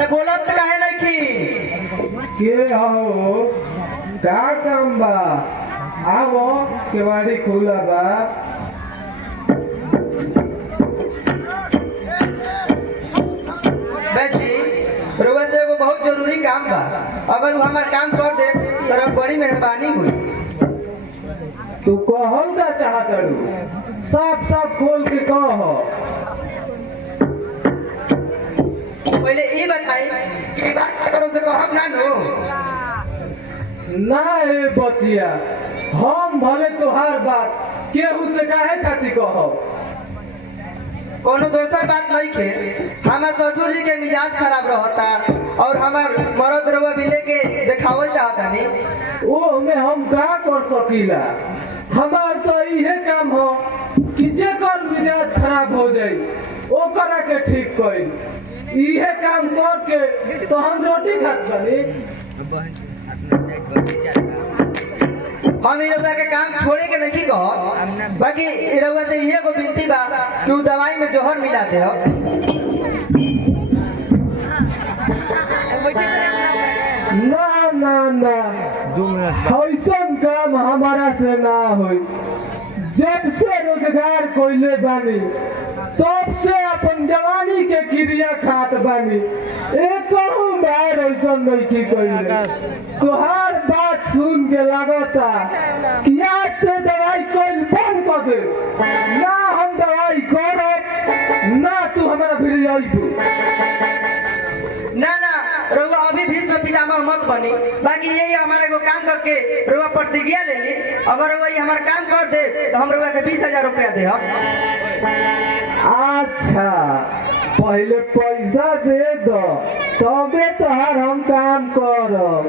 अरे बोलत काहे नहीं की के हो का काम बा आवो केवाड़ी खुला बा बेटी रुआ से एगो बहुत जरूरी काम बा अगर वो हमार काम कर दे तो बड़ी मेहरबानी हुई। तू कहल का चाहत रू साफ साफ खोल के कहो। पहले ये बताई कि बात करो से कहब ना नो ना ए बचिया हम भले तोहार बात केहू से काहे खातिर कहो। कोनो दोसर बात नहीं के हमार ससुर जी के मिजाज खराब रहता और हमार मरद रुआ भी लेके देखावल चाहता नहीं ओ में हम का कर सकीला हमार तो इहे काम हो कि जेकर मिजाज खराब हो जाई ओकरा के ठीक कई इहे काम करके तो हम रोटी खात बानी। हम रउआ के काम छोड़े के नहीं कहो बाकी रउआ से इहे को विनती बा कि उ दवाई में जोहर मिला दे हो। ना ना ना ऐसन काम हमारा से ना होई। जब से रोजगार कोइले बानी तब से अपन जवानी के क्रिया खात बानी एक बार ऐसा नहीं की कोइले। तोहार बात सुन के लगता कि आज से दवाई कोई बंद कर दे ना हम दवाई करब ना तू हमारा फिर आई तू ना ना रउआ अभी भीष्म पितामह मत बनी बाकी यही हमारे को काम करके रउआ प्रतिज्ञा ले ली अगर रउआ ये हमारा काम कर दे तो हम रउआ के 20,000 रुपया दे हम। अच्छा पहले पैसा दे दो तबे तोहार हम काम करब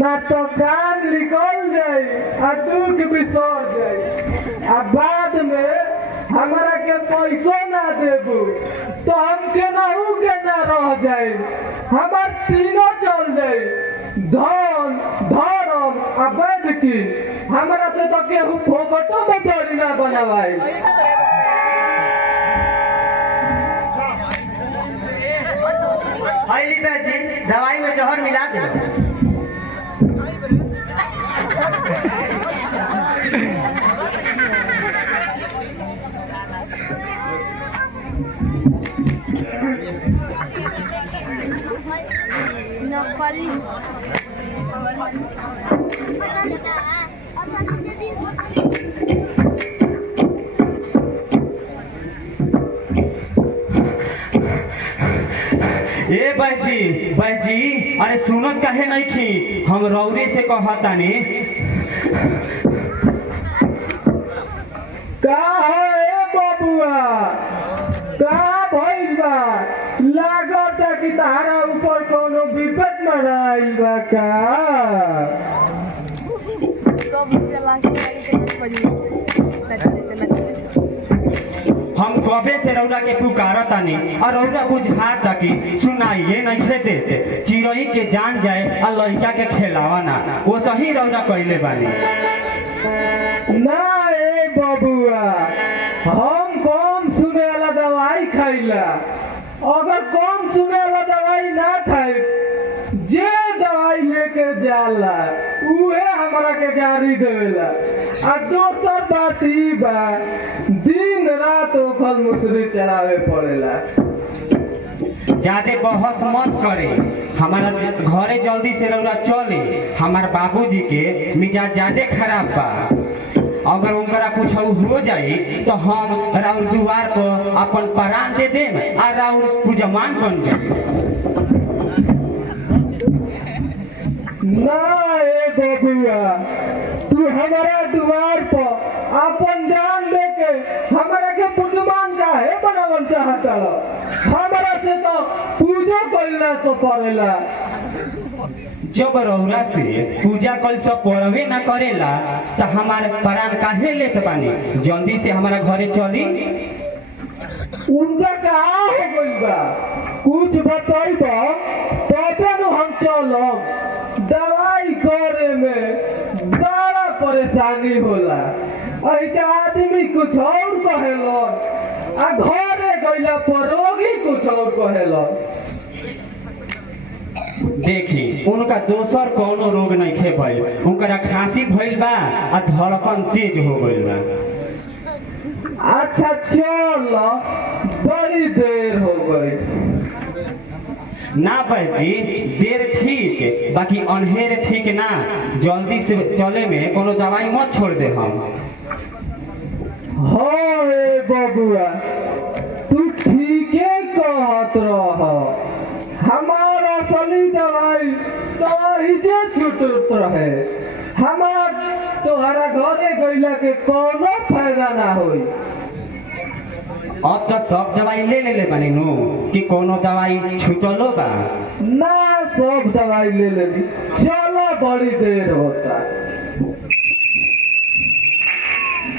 ना तो काम निकल जाई आ दुख बिसर जाई आ बाद में हमारा के पैसो ना देबू तो हम केनाहू के ना रह जाए हमार तीनों चल जाए धन धर्म आ वैद की हमारा से तो केहू फोकटो में जोड़ी ना बनावाई। हाईली जी दवाई में जहर मिला दे। ए बहजी अरे सुनत काहे नहीं खी हम रौरे से कहतानी का है बबुआ का भइल बा लागत कि तारा ऊपर कोनो विपद न आइल बा का हम कबे से रौरा के पुकारतानी और रौरा बुझाता कि सुनाइए नहीं खेते चिड़ई के जान जाए और लड़का के खेलावा ना वो सही रौरा कहले बानी। ना ए बबुआ हम कम सुने वाला दवाई खाइला अगर कम सुने वाला दवाई ना खाई जे दवाई लेके जाला उहे हमारा के गाड़ी देवेला आ दोसर बात ई बा दिन रात ओखल मुसरी चलावे पड़ेला। ज्यादा बहस मत करे हमारा घरे जल्दी से रौरा चले हमार बाबूजी के मिजाज ज्यादा खराब बा अगर उनकरा कुछ हो जाए तो हम राउर दुआर पर अपन प्राण दे देम और राउर पूजमान बन जाए। ना ए बबुआ तू हमारा द्वार पर अपन जान लेके हमारा के पूजमान काहे बनावल चाहता हमारा से तो पूजो कइला से पड़ेला। जब रौरा से पूजा कल सब पढ़वे ना करेला तो हमारे प्राण काहे लेत बानी जल्दी से हमारा घरे चली। उनका कहा हो गइल बा कुछ बताइबा तबे न हम चलब। दवाई करे में बड़ा परेशानी होला ऐसा आदमी कुछ और कहेलन आ घरे गइला पर रोगी कुछ और कहेलन। देखी उनका दोसर कोनो रोग नहीं खे भइल, उनकरा खांसी भइल बा आ धड़कन तेज हो गइल बा। अच्छा चल, बड़ी देर हो गई। ना बाजी, देर ठीक बाकी अनहेर ठीक ना। जल्दी से चले में कोनो दवाई मत छोड़ दे हम। हाँ रे बबुआ, तू ठीके कहत रह। हमार असली दवाई तोहिजे छूटत रहे। हमार तोहरा घरे गइला के कोनो फायदा ना होई। अब तो सब दवाई ले ले बानी नु कि कोनो दवाई छूटलो बा? ना, सब दवाई ले लेनी। चलो, बड़ी देर होता।